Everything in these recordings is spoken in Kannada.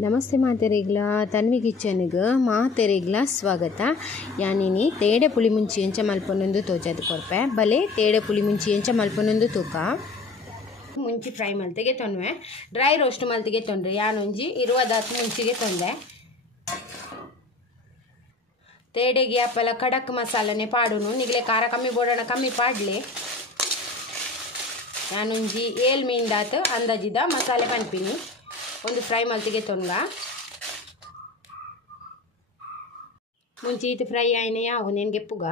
ನಮಸ್ತೆ ಮಾತೆರೆಗ್ಲ ತನ್ವಿ ಕಿಚನ್ಗೆ ಮಾತೆರೆಗ್ಲ ಸ್ವಾಗತ. ಯಾನಿನಿ ತೇಡೆ ಪುಳಿ ಮುಂಚಿ ಎಂಚ ಮಲ್ಪೊಂದು ತೋಜದು ಕೊರ್ಪೆ ಬಲೆ ತೇಡೆ ಪುಳಿ ಮುಂಚಿ ಎಂಚ ಮಲ್ಪೊಂದು ತೂಕ ಮುಂಚಿ ಫ್ರೈ ಮಲ್ತೆಗೆ ತೊಂವೆ ಡ್ರೈ ರೋಸ್ಟ್ ಮಲ್ತೆಗೆ ತೊಂಡ್ರೆ ಯಾನೊಂಜಿ 20 ಮುಂಚಿಗೆ ತೊಂದೆ ತೇಡೆಗೆ ಅಪ್ಪಲ ಕಡಕ್ ಮಸಾಲನೆ ಪಾಡುನು ನಿಗಲೆ ಖಾರ ಕಮ್ಮಿ ಬೋಡೋಣ ಕಮ್ಮಿ ಪಾಡ್ಲಿ ನಾನೊಂಜಿ 7 ಮೀನ್ದಾತು ಅಂದಾಜಿದ ಮಸಾಲೆ ಪನ್ಪಿನಿ ಒಂದು ಫ್ರೈ ಮಲ್ತಿಗೆ ತೊಂಗ ಮುಂಚೆ ಇದು ಫ್ರೈ ಆಯ್ನ ಯಾವ ನೆನ್ಗೆ ಪುಗ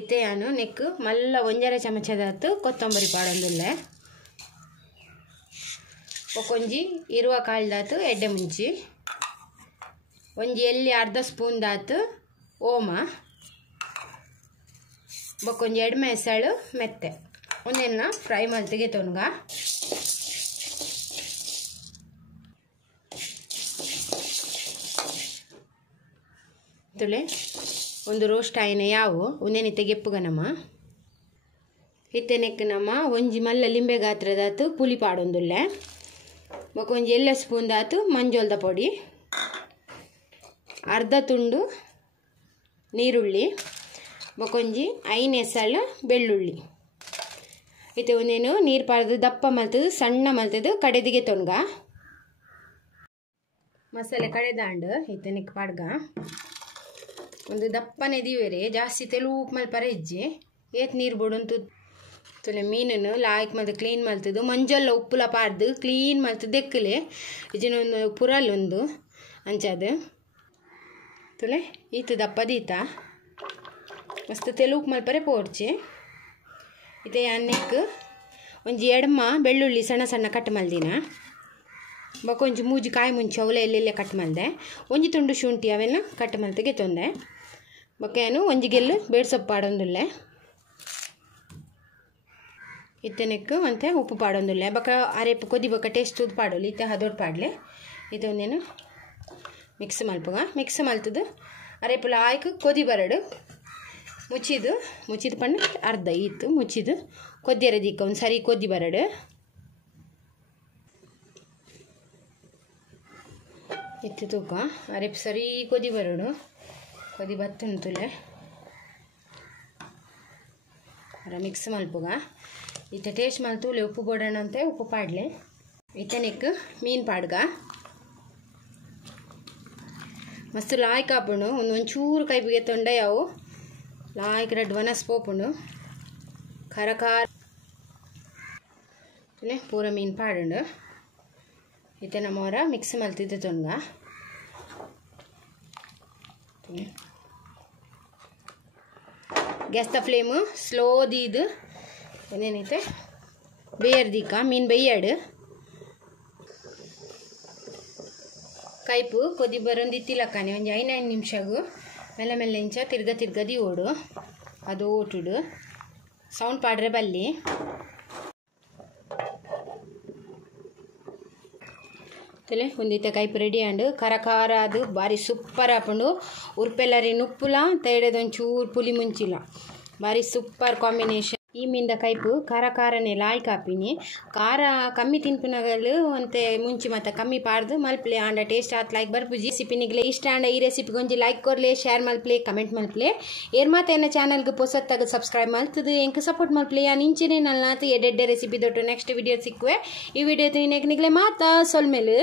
ಇತ್ತೆ ನಾನು ನೆಕ್ ಮಲ್ಲ 1 ಚಮಚದಾತು ಕೊತ್ತಂಬರಿ ಪಾಡೊಂದುಲ್ಲೆ ಒಕ್ಕೊಂಜಿ ಇರುವ ಕಾಳ್ದಾತು ಎಡ್ಡೆ ಮುಂಚಿ ಒಂಜಿ ಎಲ್ಲಿ ಅರ್ಧ ಸ್ಪೂನ್ ದಾತು ಓಮ ಬೊಕ್ಕೊಂಜಿ ಎಡ್ಮೆ ಹೆಸಳು ಮೆತ್ತೆ ಒಂದೆಲ್ಲ ಫ್ರೈ ಮಲ್ತಿಗೆ ತೊನ್ಗ ಒಂದು ರೋಸ್ಟ್ ಆಯ್ನ ಯಾವು ಒಂದೇನೆ ತೆಗೆಪ್ಪುಗ ನಮ್ಮ ಇತ್ತೆನೆಕ್ ನಮ್ಮ ಒಂಜಿ ಮಲ್ಲ ಲಿಂಬೆ ಗಾತ್ರದಾತು ಪುಲಿ ಪಾಡೊಂದುಲ್ಲೆ ಬೊಕೊಂಜಿ ಎಲ್ಲ ಸ್ಪೂನ್ ದಾತು ಮಂಜೋಲ್ದ ಪೊಡಿ ಅರ್ಧ ತುಂಡು ನೀರುಳ್ಳಿ ಬೊಕೊಂಜಿ 5 ಎಸಳು ಬೆಳ್ಳುಳ್ಳಿ ಇತ್ತೆ ಒಂದೇನು ನೀರು ಪಾಡ್ದು ದಪ್ಪ ಮಲ್ತದು ಸಣ್ಣ ಮಲ್ತದು ಕಡೆದಿಗೆ ತೊನ್ಗ ಮಸಾಲೆ ಕಡೆದಾಂಡು ಇತ್ತೆನೆಕ್ ಪಾಡ್ಗ ಒಂದು ದಪ್ಪನೆ ದಿವೇರೆ ಜಾಸ್ತಿ ತೆಲು ಉಪ್ಪು ಮಲ್ಪರ ಇಜ್ಜಿ ಏತ್ ನೀರು ಬೋಡಂತು ತುಲೆ ಮೀನನ್ನು ಲಾಯ್ಕ್ ಮಲ್ತು ಕ್ಲೀನ್ ಮಲ್ತದು ಮಂಜಲ್ಲ ಉಪ್ಪುಲ ಪಾಡ್ದು ಕ್ಲೀನ್ ಮಲ್ತದು ದೆಕ್ಕಲೆ ಇಜಿನೊಂದು ಪುರಲ್ಲೊಂದು ಅಂಚದು ತುಲೆ ಈತ ದಪ್ಪ ದೀತ ಮಸ್ತ್ ತೆಲು ಉಪ್ಪು ಮಲ್ಪರೆ ಪೋಡ್ಚಿ ಇತ್ತೆ ಅನ್ನೆಕ್ ಒಂಜಿ ಎಡಮ ಬೆಳ್ಳುಳ್ಳಿ ಸಣ್ಣ ಸಣ್ಣ ಕಟ್ ಮಲ್ದಿನ ಬೊಕೊಂಜಿ ಮೂಜಿ ಕಾಯಿ ಮುಂಚೆ ಅವಲೆ ಎಲ್ಲೆಲ್ಲೇ ಕಟ್ ಮಲ್ದೆ ಒಂಜಿ ತುಂಡು ಶುಂಠಿ ಅವೆಲ್ಲ ಕಟ್ ಮಲ್ತೆಗೆ ತೊಂದೆ ಬೊಕ್ಕೇನು ಒಂಜಿ ಗೆಲ್ಲು ಬೇಡ್ ಸೊಪ್ಪು ಪಾಡೊಂದುಲ್ಲೆ ಇತ್ತೆನೆಕ್ ಮತ್ತೆ ಉಪ್ಪು ಪಾಡೊಂದುಲ್ಲೆ ಬೊಕ್ಕ ಅರೆಪ್ಪು ಕೊದಿ ಬೊಕ್ಕ ಟೇಸ್ಟ್ ಉದ್ದು ಪಾಡೋಲಿ ಇತ್ತೆ ಹದೋಡ್ ಪಾಡ್ಲೆ ಇದು ಒಂದೇನು ಮಿಕ್ಸ್ ಮಲ್ಪುಗ ಮಿಕ್ಸ್ ಮಲ್ತದು ಅರೆಪ್ಪುಲ ಆಯ್ಕೆ ಕೊದಿ ಬರಡು ಮುಚ್ಚಿದು ಪಣ್ಣ ಅರ್ಧ ಇತ್ತು ಮುಚ್ಚಿದು ಕೊದ್ದಿರ ದಿಕ್ಕ ಒಂದು ಸರಿ ಕೊದ್ದಿ ಬರಡು ಇತ್ತು ತೂಕ ಅರೆಪ್ಪು ಸರಿ ಕೊದಿ ಬರಡು ಕೊದಿ ಬತ್ತುಂತುಲೆ ಅರ ಮಿಕ್ಸ್ ಮಲ್ಪುಗ ಇತ್ತೆ ಟೇಸ್ಟ್ ಮಲ್ತುಲೆ ಉಪ್ಪು ಬೋಡೋಣ ಅಂತ ಉಪ್ಪು ಪಾಡ್ಲೆ ಇತ್ತನೆಕ್ ಮೀನು ಪಾಡ್ಗ ಮಸ್ತ್ ಲಾಯ್ಕ್ ಹಾಪುಂಡು ಒಂಚೂರು ಕೈ ಬಿಗೆ ತೊಂಡ ಯಾವು ಲಾಯ್ಕ್ ರೆಡ್ ವನಸ್ ಪೋಪುಂಡು ಖಾರ ಖಾರ ಪೂರ ಮೀನು ಪಾಡುಂಡು ಇತ್ತೆ ನಮ್ಮವರ ಮಿಕ್ಸ್ ಮಲ್ತಿದ್ದೆ ತೊಂಗ ಗ್ಯಾಸ್ ದ ಫ್ಲೇಮು ಸ್ಲೋ ದೀದು ಏನೇನೈತೆ ಬೇಯರ್ದಿಕ್ಕ ಮೀನು ಬೇಯಡು ಕೈಪು ಕೊದಿ ಬರೋಂದು ಇತ್ತಿಲಕ್ಕನೆ ಒಂದು 5 ನಿಮಿಷಗೂ ಮೆಲ್ಲ ಮೆಲ್ಲ ಇಂಚ ತಿರ್ಗದಿ ಓಡು ಅದು ಓಟುಡು ಸೌಂಡ್ ಪಾಡ್ರೆ ಬಲ್ಲಿ ತಲೆ ಒಂದಿತ್ತೆ ಕೈಪು ರೆಡಿ ಆಂಡು ಖಾರ ಖಾರ ಅದು ಭಾರಿ ಸೂಪರ್ ಹಾಪುಂಡು ಉರ್ಪೆಲ್ಲರಿ ನುಪ್ಪುಲ ತೈಡೆದೊಂಚೂರು ಪುಲಿ ಮುಂಚಿಲ್ಲ ಭಾರಿ ಸೂಪರ್ ಕಾಂಬಿನೇಷನ್ ಈ ಮೀನ್ದ ಕೈಪು ಖಾರ ಖಾರನೇ ಲಾಯ್ಕ್ ಹಾಪಿನಿ ಖಾರ ಕಮ್ಮಿ ತಿನ್ಪುನಗಲು ಅಂತೆ ಮುಂಚಿ ಮತ್ತು ಕಮ್ಮಿ ಪಾಡ್ದು ಮಲ್ಪ್ಲೆ ಆಂಡ ಟೇಸ್ಟ್ ಆತ್ ಲೈಕ್ ಬರ್ಪುಜಿ ರೆಸಿಪಿ ನಿಗ್ಲೆ ಇಷ್ಟ ಆಂಡ ಈ ರೆಸಿಪಿಗೆ ಒಂಜಿ ಲೈಕ್ ಕೊರ್ಲೆ ಶೇರ್ ಮಲ್ಪ್ಲೆ ಕಮೆಂಟ್ ಮಲ್ಪ್ಲೆ ಏರ್ ಮಾತ ಎನ್ನ ಚಾನಲ್ಗೆ ಪೊಸತ್ತಾಗ ಸಬ್ಸ್ಕ್ರೈಬ್ ಮಲ್ತದು ಎಂಕ್ ಸಪೋರ್ಟ್ ಮಲ್ಪ್ಲೆ ಯಾನ್ ಇಂಚಿನೇ ನಲ್ನಾತು ಎಡ್ಡೆ ರೆಸಿಪಿ ದೊಟ್ಟು ನೆಕ್ಸ್ಟ್ ವಿಡಿಯೋ ಸಿಕ್ಕುವೆ ಈ ವಿಡಿಯೋ ನಿಗ್ಲೆ ಮಾತಾ ಸೊಲ್ಮೇಲೆ